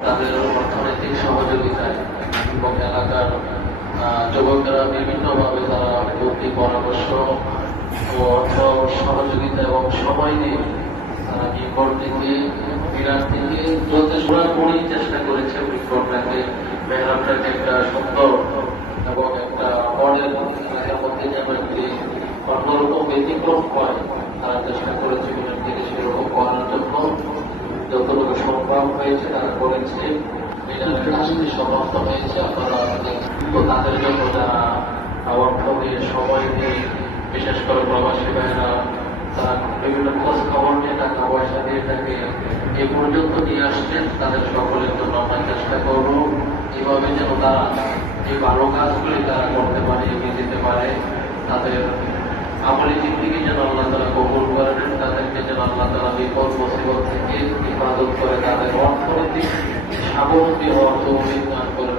তাদের অর্থনৈতিক সহযোগিতায় এবং এলাকার যুবকেরা বিভিন্নভাবে তারা বুদ্ধি পরামর্শ ও অর্থ সহযোগিতা এবং সময় নিয়ে তারা বিপদ থেকে বিরাট থেকে চলতে পুরোপুরি চেষ্টা করেছে বিপদটাকে মেহরাবটাকে একটা সুন্দর এবং একটা মডেল এলাকার মধ্যে যেন একটি অন্যরকম ব্যতিক্রম হয় তারা চেষ্টা করেছে বিরাট থেকে সেরকম করার জন্য যতটুকু সম্ভব হয়েছে তারা করেছে। কাজটি সমাপ্ত হয়েছে আপনারা তো তাদের জন্য যারা অর্থ দিয়ে সময় দিয়ে বিশেষ করে প্রবাসী ভাইয়েরা তারা বিভিন্ন খোঁজ খবর নিয়ে টাকা পয়সা দিয়ে থাকে এ পর্যন্ত নিয়ে আসছেন তাদের সকলের জন্য আমরা চেষ্টা করবো এইভাবে যেন তারা এই ভালো কাজগুলি তারা করতে পারে এগিয়ে যেতে পারে তাদের আমলি জিন্দিগি যেন আল্লাহ তারা কবুল করে নেন তাদেরকে যেন আল্লাহ তারা বিপদ মুসিবত থেকে হেফাজত করে তাদের অর্থনৈতিক স্বাবলম্বী হওয়ার তৌফিক দান করে